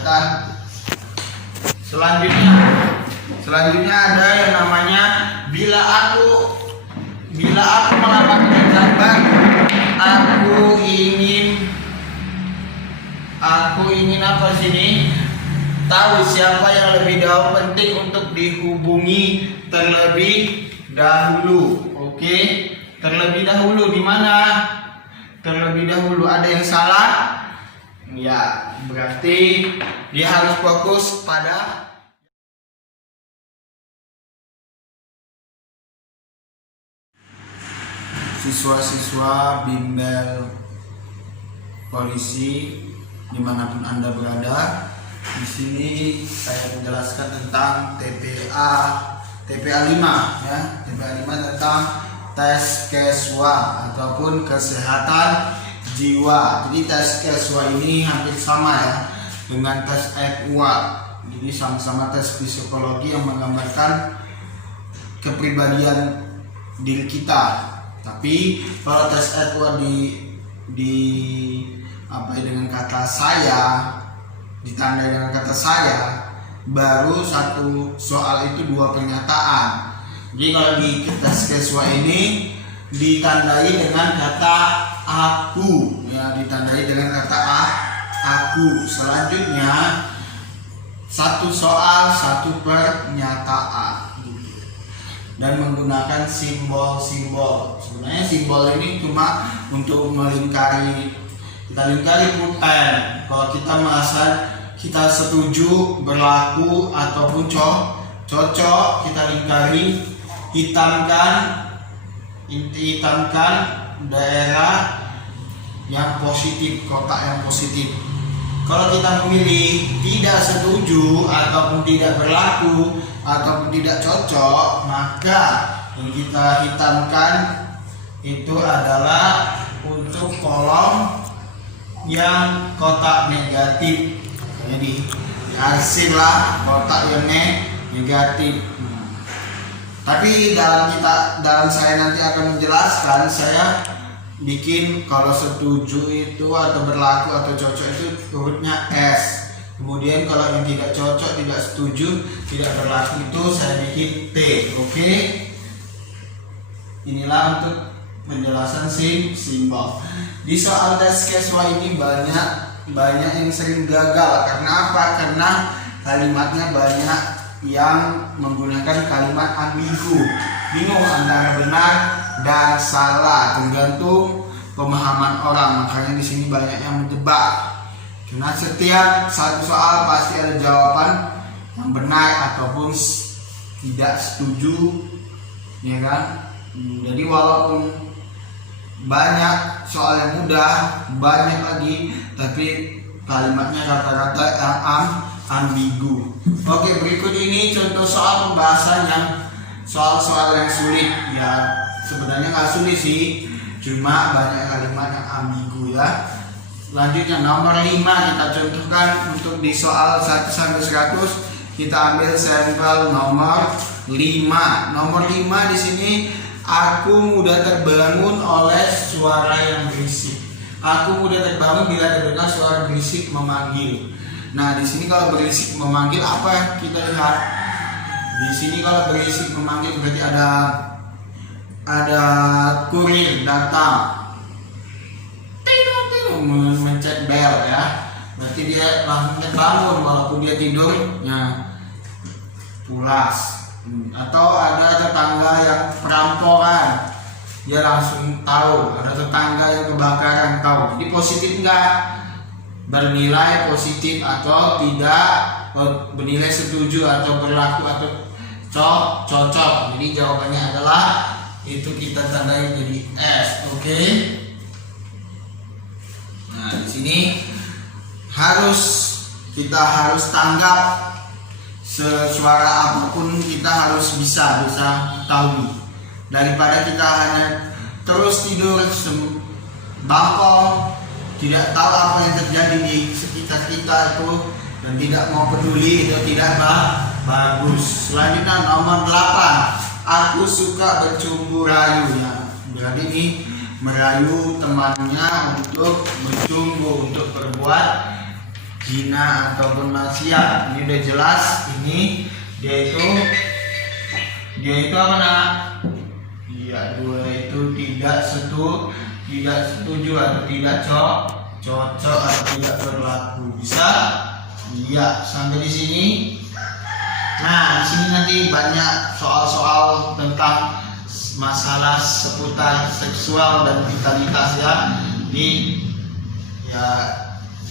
kesehatan. Selanjutnya ada yang namanya bila aku melapangkan gambar, aku ingin apa sini? Tahu siapa yang lebih penting untuk dihubungi terlebih dahulu. Oke, terlebih dahulu di mana? Terlebih dahulu ada yang salah? Ya, berarti dia harus fokus pada siswa-siswa bimbel polisi dimanapun Anda berada. Di sini saya menjelaskan tentang TPA 5 ya. TPA 5 tentang tes keswa ataupun kesehatan jiwa. Jadi tes keswa ini hampir sama ya dengan tes EQA. Jadi sama-sama tes psikologi yang menggambarkan kepribadian diri kita. Tapi kalau tes EQA dengan kata saya, ditandai dengan kata saya, baru satu soal itu dua pernyataan. Jadi kalau di tes keswa ini ditandai dengan kata aku, ya, ditandai dengan kata aku. Selanjutnya satu soal satu pernyataan dan menggunakan simbol-simbol. Sebenarnya simbol ini cuma untuk melingkari, kita lingkari pulpen. Kalau kita merasa kita setuju, berlaku ataupun cocok, kita lingkari, hitamkan daerah yang positif, kotak yang positif. Kalau kita memilih tidak setuju ataupun tidak berlaku ataupun tidak cocok, maka yang kita hitamkan itu adalah untuk kolom yang kotak negatif. Jadi arsiplah kotak yang negatif. Tapi dalam saya nanti akan menjelaskan, saya bikin kalau setuju itu atau berlaku atau cocok itu hurufnya S. Kemudian kalau yang tidak cocok, tidak setuju, tidak berlaku itu saya bikin T. Oke? Inilah untuk penjelasan simbol. Di soal tes keswa ini banyak yang sering gagal. Karena apa? Karena kalimatnya banyak yang menggunakan kalimat ambigu. Bingung antara benar dan salah, tergantung pemahaman orang. Makanya di sini banyak yang menjebak. Karena setiap satu soal pasti ada jawaban yang benar ataupun tidak setuju, ya kan? Jadi walaupun banyak soal yang mudah, banyak lagi, tapi kalimatnya rata-rata yang ambigu. Oke, berikut ini contoh soal pembahasan yang soal-soal yang sulit. Ya, sebenarnya nggak sulit sih, cuma banyak kalimat yang ambigu ya. Selanjutnya nomor 5 kita contohkan untuk di soal 1-100. Kita ambil sampel nomor 5. Nomor 5 di sini, aku mudah terbangun oleh suara yang berisik. Aku mudah terbangun bila terdengar suara berisik memanggil. Nah, di sini kalau berisik memanggil apa kita lihat? Di sini kalau berisik memanggil berarti ada kurir datang. Mencet bel ya. Berarti dia langsung bangun walaupun dia tidurnya pulas. Atau ada tetangga yang perampokan, dia langsung tahu. Ada tetangga yang kebakaran, tahu. Jadi positif enggak? Bernilai positif atau tidak, bernilai setuju atau berlaku atau cocok. Jadi jawabannya adalah itu kita tandai jadi S. Oke. Nah, di sini kita harus tanggap sesuara apapun, kita harus bisa tahu. Daripada kita hanya terus tidur bangkong, tidak tahu apa yang terjadi di sekitar kita itu, dan tidak mau peduli, itu tidak bagus. Selanjutnya nomor 8, aku suka bercumbu rayu ya. Berarti ini merayu temannya untuk bercumbu, untuk berbuat zina ataupun maksiat. Ini udah jelas. Ini dia itu apa nak? Iya, dua itu tidak setuju atau tidak cocok atau tidak berlaku. Bisa? Iya, sampai di sini. Nah, di sini nanti banyak soal-soal tentang masalah seputar seksual dan vitalitas ya.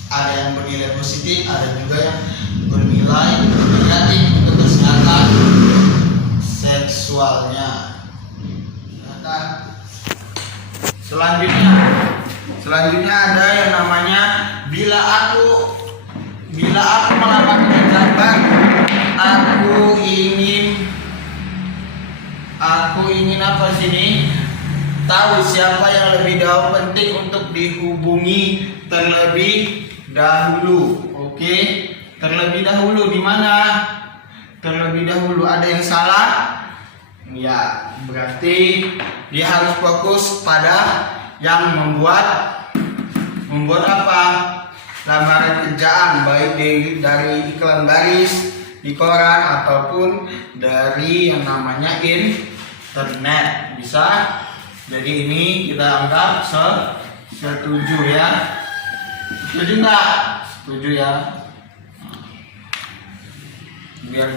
Ada yang bernilai positif, ada juga yang bernilai negatif untuk kesehatan seksualnya. Selanjutnya ada yang namanya bila aku melakukan pekerjaan, aku ingin apa sini? Tahu siapa yang lebih penting untuk dihubungi terlebih dahulu. Oke, terlebih dahulu di mana? Terlebih dahulu ada yang salah? Ya, berarti dia harus fokus pada yang membuat apa? Lamaran kerjaan, baik dari iklan baris di koran ataupun dari yang namanya internet. Bisa? Jadi ini kita anggap setuju ya. Setuju nggak? Setuju ya. Biar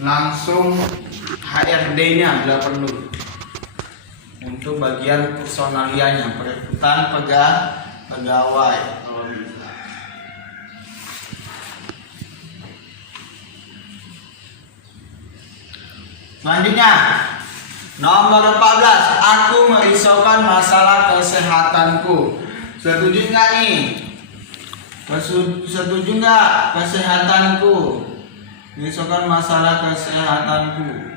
langsung HRD-nya bila perlu. Untuk bagian personalianya, perekrutan pegawai kalau bisa. Selanjutnya nomor 14, aku merisaukan masalah kesehatanku. Setuju nggak nih? Setuju nggak kesehatanku? Merisaukan masalah kesehatanku.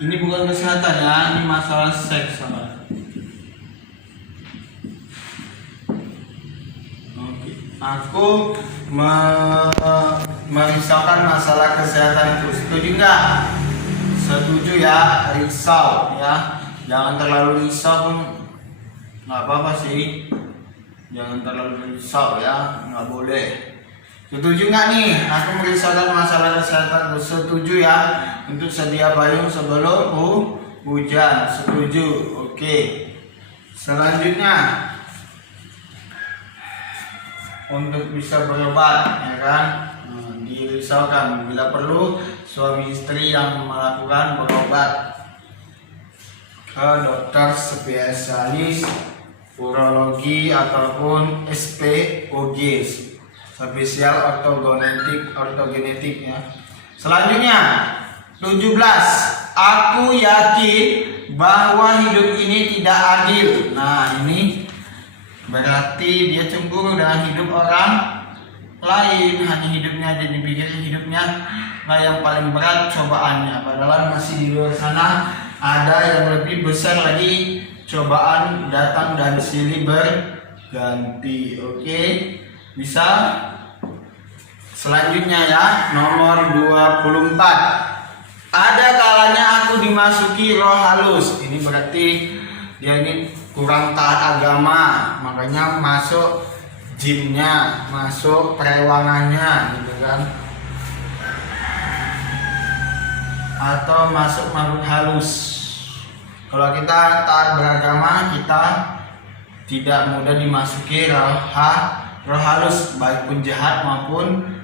Ini bukan kesehatan ya, ini masalah seks sama. Oke. Aku merisaukan masalah kesehatanku. Setuju nggak? Setuju ya, risau ya. Jangan terlalu risau pun nggak apa-apa sih. Jangan terlalu risau ya, nggak boleh. Setuju nggak nih? Aku merisaukan masalah kesehatan. Setuju ya. Untuk sedia payung sebelum hujan. Setuju. Oke. Selanjutnya untuk bisa berobat, ya kan? Dirisaukan bila perlu suami istri yang melakukan berobat ke dokter spesialis urologi ataupun SPOG. Spesial ortogenetik ya. Selanjutnya 17. Aku yakin bahwa hidup ini tidak adil. Nah, ini berarti dia cemburu dengan hidup orang lain. Hanya hidupnya aja dipikir, hidupnya nah yang paling berat cobaannya. Padahal masih di luar sana ada yang lebih besar lagi cobaan datang dan silih berganti. Oke. Bisa? Selanjutnya ya, nomor 24. Ada kalanya aku dimasuki roh halus. Ini berarti dia ini kurang taat agama, makanya masuk jinnya, masuk perewangannya gitu kan. Atau masuk makhluk halus. Kalau kita taat beragama, kita tidak mudah dimasuki roh halus, baik pun jahat maupun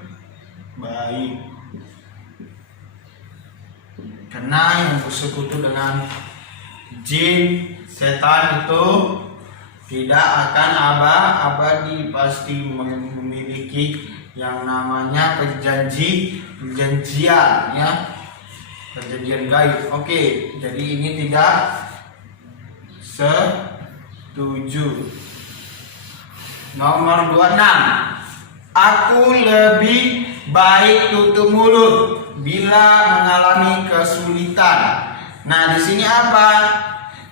baik. Karena yang bersekutu dengan jin, setan itu tidak akan abadi, pasti memiliki yang namanya perjanjian ya, perjanjian gaib. Oke, jadi ini tidak setuju. Nomor 26. Aku lebih baik tutup mulut bila mengalami kesulitan. Nah, di sini apa?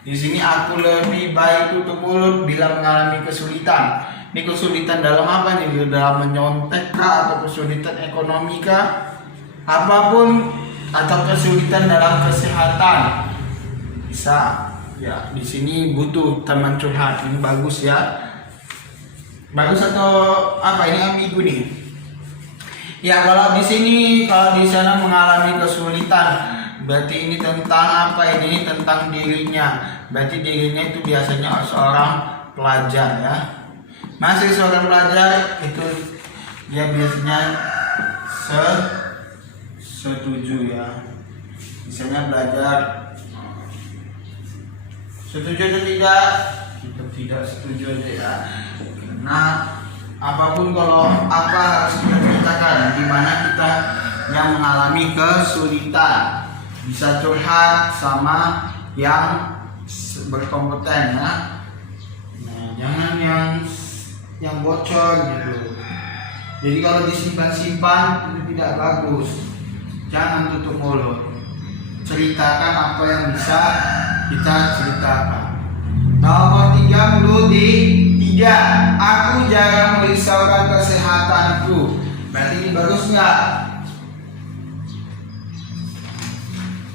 Di sini aku lebih baik tutup mulut bila mengalami kesulitan. Ini kesulitan dalam apa nih? Dalam menyontek kah atau kesulitan ekonomi kah? Apapun atau kesulitan dalam kesehatan. Bisa. Ya, di sini butuh teman curhat. Ini bagus ya. Bagus atau apa ini ambigu nih? Ya, kalau di sini, kalau di sana mengalami kesulitan, berarti ini tentang apa ini? Tentang dirinya. Berarti dirinya itu biasanya seorang pelajar ya. Masih seorang pelajar itu dia biasanya setuju ya. Misalnya belajar setuju atau tidak? Kita tidak setuju aja ya. Karena apapun kalau apa harus kita ceritakan, di mana kita yang mengalami kesulitan bisa curhat sama yang berkompeten ya. Nah, jangan yang bocor gitu. Jadi kalau disimpan-simpan itu tidak bagus. Jangan tutup mulut. Ceritakan apa yang bisa kita ceritakan. Nomor 33. Aku jarang merisaukan kesehatanku. Berarti ini bagus nggak?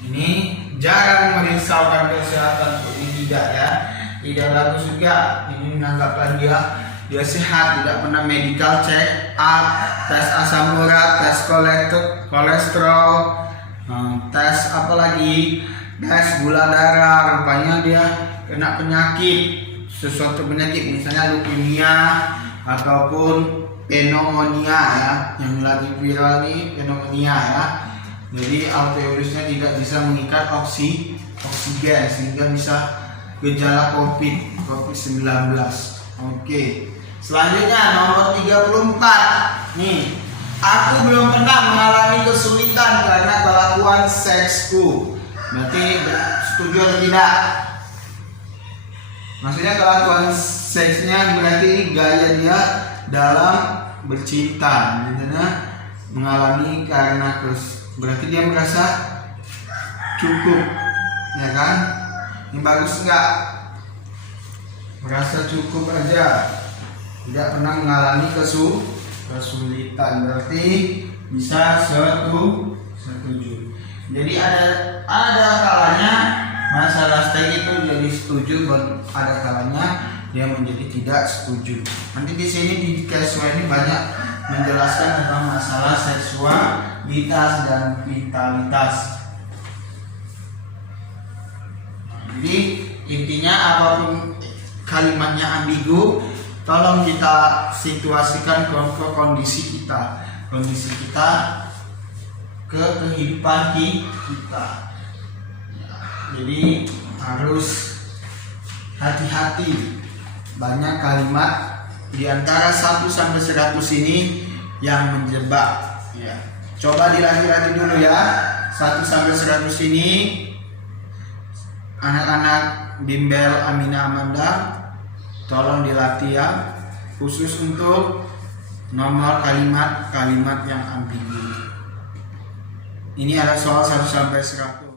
Ini jarang merisaukan kesehatanku. Ini tidak ya. Tidak bagus juga. Ini menanggapkan dia sehat, tidak pernah medical check up, tes asam urat, tes kolesterol, tes apa lagi, tes gula darah. Rupanya dia kena penyakit, sesuatu penyakit misalnya leukemia ataupun pneumonia ya, yang lagi viral nih pneumonia ya. Jadi alveolusnya tidak bisa mengikat oksigen sehingga bisa gejala COVID-19. Oke. Selanjutnya nomor 34. Nih, aku belum pernah mengalami kesulitan karena kelakuan seksku. Berarti setuju atau tidak? Maksudnya kelakuan seksnya berarti gaya dia dalam bercinta. Misalnya mengalami karena berarti dia merasa cukup, ya kan? Ini bagus nggak? Merasa cukup aja. Tidak pernah mengalami kesulitan, berarti bisa setuju. Jadi ada kalanya masalah seks itu jadi setuju, dan ada kalanya dia menjadi tidak setuju. Nanti di sini di Keswa ini banyak menjelaskan tentang masalah seksualitas dan vitalitas. Jadi intinya apapun kalimatnya ambigu, tolong kita situasikan ke kondisi kita ke kehidupan kita. Jadi harus hati-hati. Banyak kalimat di antara 1 sampai 100 ini yang menjebak ya. Coba dilatih dulu ya. 1 sampai 100 ini anak-anak bimbel Amina Amanda, tolong dilatih ya, khusus untuk nomor kalimat yang ambigu. Ini ada soal 1 sampai 100.